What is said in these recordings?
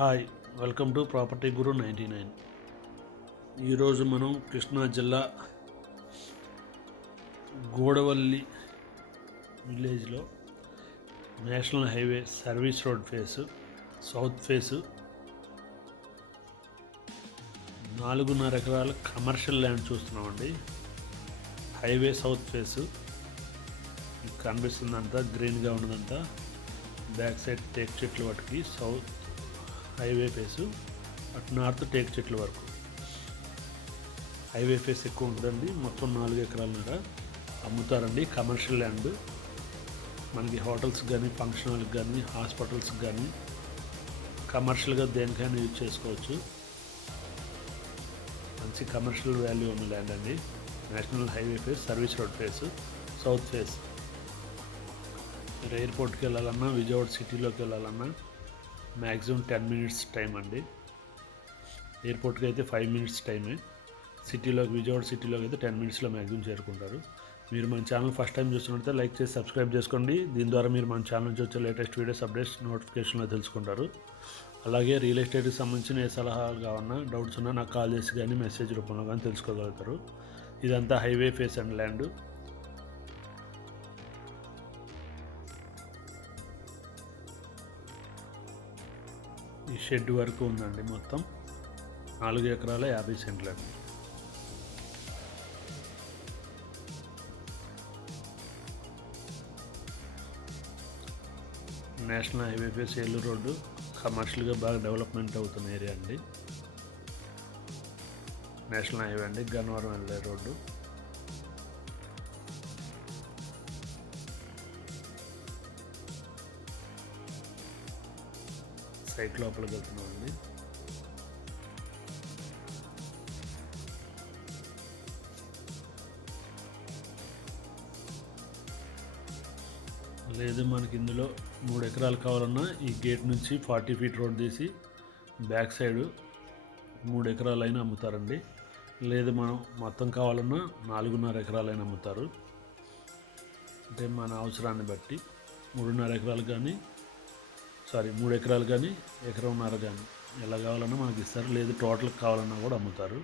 Hi, welcome to property గురు 99. ఈరోజు మనం కృష్ణా జిల్లా గూడవల్లి విలేజ్లో national highway service road face south face 4.5 ఎకరాల కమర్షియల్ ల్యాండ్ చూస్తున్నామండి. హైవే సౌత్ ఫేసు కనిపిస్తుందంతా గ్రీన్గా ఉన్నదంతా. బ్యాక్ సైడ్ టేక్ చెట్లు వాటికి సౌత్ హైవే ఫేసు, అటు నార్త్ టేక్ చెట్ల వరకు హైవే ఫేస్ ఎక్కువ ఉంటుందండి. మొత్తం 4 ఎకరాలన్నర అమ్ముతారండి. కమర్షియల్ ల్యాండ్ మనకి హోటల్స్ కానీ, ఫంక్షన్ హాల్కి కానీ, హాస్పిటల్స్కి కానీ, కమర్షియల్గా దేనికైనా యూజ్ చేసుకోవచ్చు. మంచి కమర్షియల్ వాల్యూ ఉన్న ల్యాండ్ అండి. National highway face, service road face, south face. మీరు ఎయిర్పోర్ట్కి వెళ్ళాలన్నా, విజయవాడ సిటీలోకి వెళ్ళాలన్నా మ్యాక్సిమం 10 minutes టైం అండి. ఎయిర్పోర్ట్కి అయితే 5 minutes టైమే. సిటీలోకి, విజయవాడ సిటీలోకి అయితే 10 minutesలో మ్యాక్సిమం చేరుకుంటారు. మీరు మన ఛానల్ ఫస్ట్ టైం చూస్తున్నట్లయితే లైక్ చేసి సబ్స్క్రైబ్ చేసుకోండి. దీని ద్వారా మీరు మన ఛానల్ నుంచి వచ్చే లేటెస్ట్ వీడియోస్ అప్డేట్స్ నోటిఫికేషన్లో తెలుసుకుంటారు. అలాగే రియల్ ఎస్టేట్కి సంబంధించిన ఏ సలహాలు కావాలన్నా, డౌట్స్ ఉన్నా నాకు కాల్ చేసి కానీ, మెసేజ్ రూపంలో కానీ తెలుసుకోగలుగుతారు. ఇదంతా హైవే ఫేస్ అండ్ ల్యాండ్. ఈ షెడ్ వరకు ఉందండి. మొత్తం 4 ఎకరాల 50 సెంట్లు అండి. National highway face Eluru road కమర్షియల్గా బాగా డెవలప్మెంట్ అవుతున్న ఏరియా అండి. నేషనల్ హైవే అండి, గన్నవరం వెళ్ళే రోడ్డు. సైట్ లోపలికి వెళ్తున్నామండి. లేదు మనకి ఇందులో 3 ఎకరాలు కావాలన్నా ఈ గేట్ నుంచి 40 feet రోడ్ తీసి బ్యాక్ సైడ్ 3 ఎకరాలైనా అమ్ముతారండి. లేదు మనం మొత్తం కావాలన్నా 4.5 ఎకరాలైనా అమ్ముతారు. అంటే మన అవసరాన్ని బట్టి 3.5 ఎకరాలు కానీ, 3 ఎకరాలు కానీ, 1.5 ఎకరం కానీ ఎలా కావాలన్నా మనకి ఇస్తారు. లేదు టోటల్ కావాలన్నా కూడా అమ్ముతారు.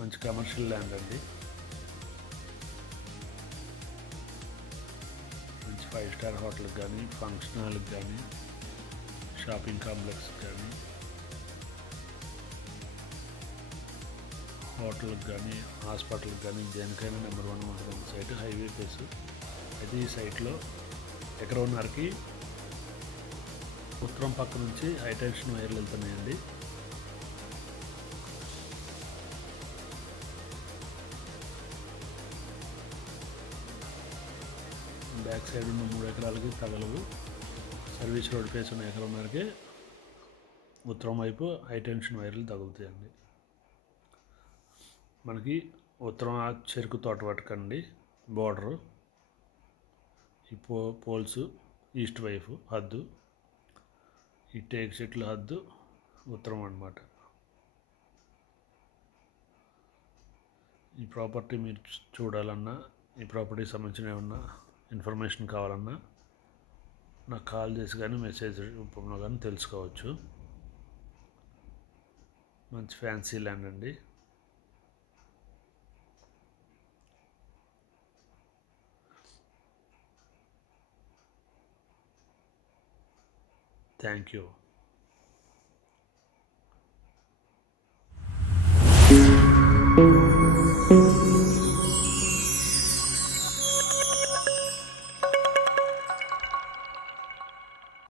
మంచి కమర్షియల్ ల్యాండ్ అండి. మంచి 5-star హోటల్కి కానీ, ఫంక్షన్ హాల్కి కానీ, షాపింగ్ కాంప్లెక్స్కి కానీ, హోటల్కి కానీ, హాస్పిటల్కి కానీ, దేనికైనా నెంబర్ 1 ఉంటుంది సైట్. హైవే ఫేస్ అయితే ఈ సైట్లో 1.5 ఎకరంకి ఉత్తరం పక్క నుంచి హైటెన్షన్ వైర్లు వెళ్తున్నాయండి. బ్యాక్ సైడ్ ఉన్న 3 ఎకరాలకి తగలవు. సర్వీస్ రోడ్ ఫేస్ ఉన్న 1.5 ఎకరంకి ఉత్తరం వైపు హైటెన్షన్ వైర్లు తగులుతాయండి. మనకి ఉత్తరం చెరుకు తోట పట్టుకండి బోర్డరు. ఈ పోల్స్ ఈస్ట్ వైపు హద్దు, ఈ టేక్ చెట్ల హద్దు ఉత్తరం అన్నమాట. ఈ ప్రాపర్టీ మీరు చూడాలన్నా, ఈ ప్రాపర్టీకి సంబంధించిన ఏమన్నా ఇన్ఫర్మేషన్ కావాలన్నా నాకు కాల్ చేసి కానీ, మెసేజ్ రూపంలో కానీ తెలుసుకోవచ్చు. మంచి ఫ్యాన్సీ ల్యాండ్ అండి. Thank you.